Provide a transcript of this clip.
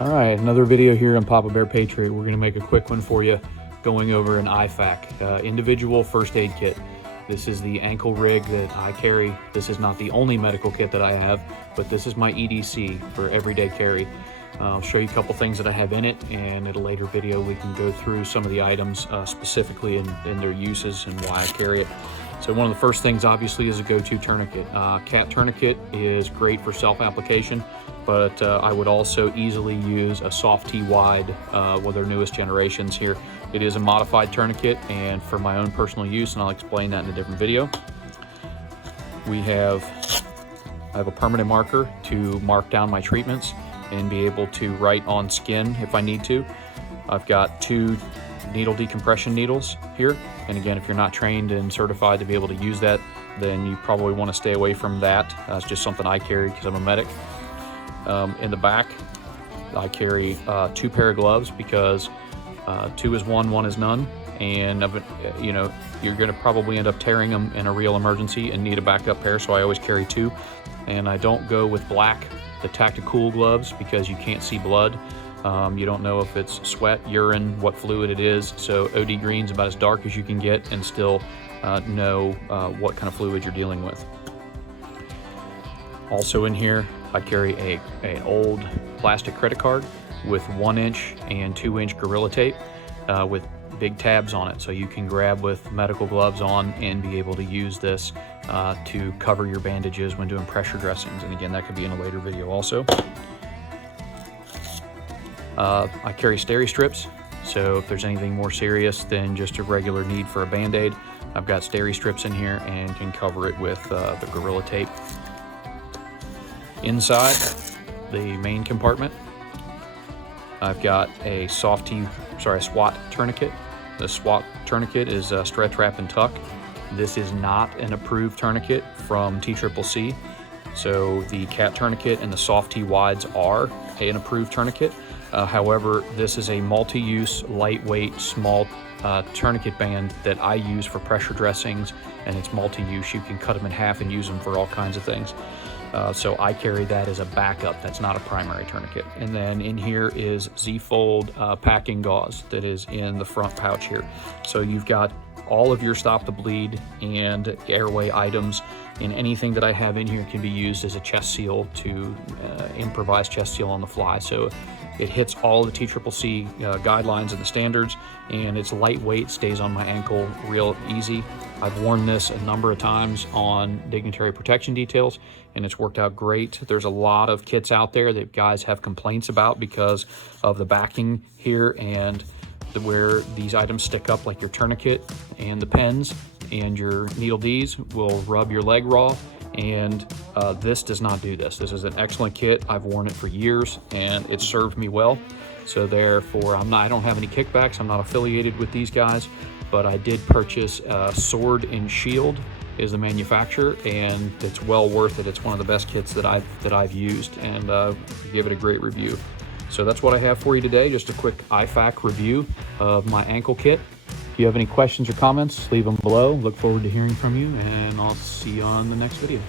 All right, another video here on Papa Bear Patriot. We're going to make a quick one for you, going over an IFAK, individual first aid kit. This is the ankle rig that I carry. This is not the only medical kit that I have, but this is my EDC for everyday carry. I'll show you a couple things that I have in it, and in a later video we can go through some of the items specifically in their uses and why I carry it. So one of the first things obviously is a go-to tourniquet. Cat tourniquet is great for self-application, but I would also easily use a soft T wide with their newest generations here. It is a modified tourniquet and for my own personal use, and I'll explain that in a different video. I have a permanent marker to mark down my treatments and be able to write on skin if I need to. I've got 2 needle decompression needles here, and again, if you're not trained and certified to be able to use that, then you probably want to stay away from that. It's just something I carry because I'm a medic. In the back, I carry 2 pair of gloves because 2 is 1 is none, and you know, you're going to probably end up tearing them in a real emergency and need a backup pair, so I always carry 2. And I don't go with black, the Tactical gloves, because you can't see blood. You don't know if it's sweat, urine, what fluid it is, so OD green's about as dark as you can get and still know what kind of fluid you're dealing with. Also in here, I carry an old plastic credit card with 1-inch and 2-inch Gorilla Tape with big tabs on it, so you can grab with medical gloves on and be able to use this to cover your bandages when doing pressure dressings. And again, that could be in a later video also. I carry steri strips, so if there's anything more serious than just a regular need for a band-aid, I've got steri strips in here and can cover it with the Gorilla Tape. Inside the main compartment, I've got a SWAT tourniquet. The SWAT tourniquet is stretch, wrap, and tuck. This is not an approved tourniquet from TCCC. So the cat tourniquet and the soft T wides are an approved tourniquet. However, this is a multi-use, lightweight, small tourniquet band that I use for pressure dressings, and it's multi-use. You can cut them in half and use them for all kinds of things. So I carry that as a backup. That's not a primary tourniquet. And then in here is Z-Fold packing gauze that is in the front pouch here. So you've got all of your stop the bleed and airway items, and anything that I have in here can be used as a chest seal to improvise chest seal on the fly. So it hits all the TCCC guidelines and the standards, and it's lightweight, stays on my ankle real easy. I've worn this a number of times on dignitary protection details, and it's worked out great. There's a lot of kits out there that guys have complaints about because of the backing here and where these items stick up, like your tourniquet and the pens, and your needle Ds will rub your leg raw, and this does not do this. This is an excellent kit. I've worn it for years and it served me well. So therefore, I don't have any kickbacks. I'm not affiliated with these guys, but I did purchase Sword and Shield is the manufacturer, and it's well worth it. It's one of the best kits that I've used, and give it a great review. So that's what I have for you today, just a quick IFAK review of my ankle kit. If you have any questions or comments, leave them below. Look forward to hearing from you, and I'll see you on the next video.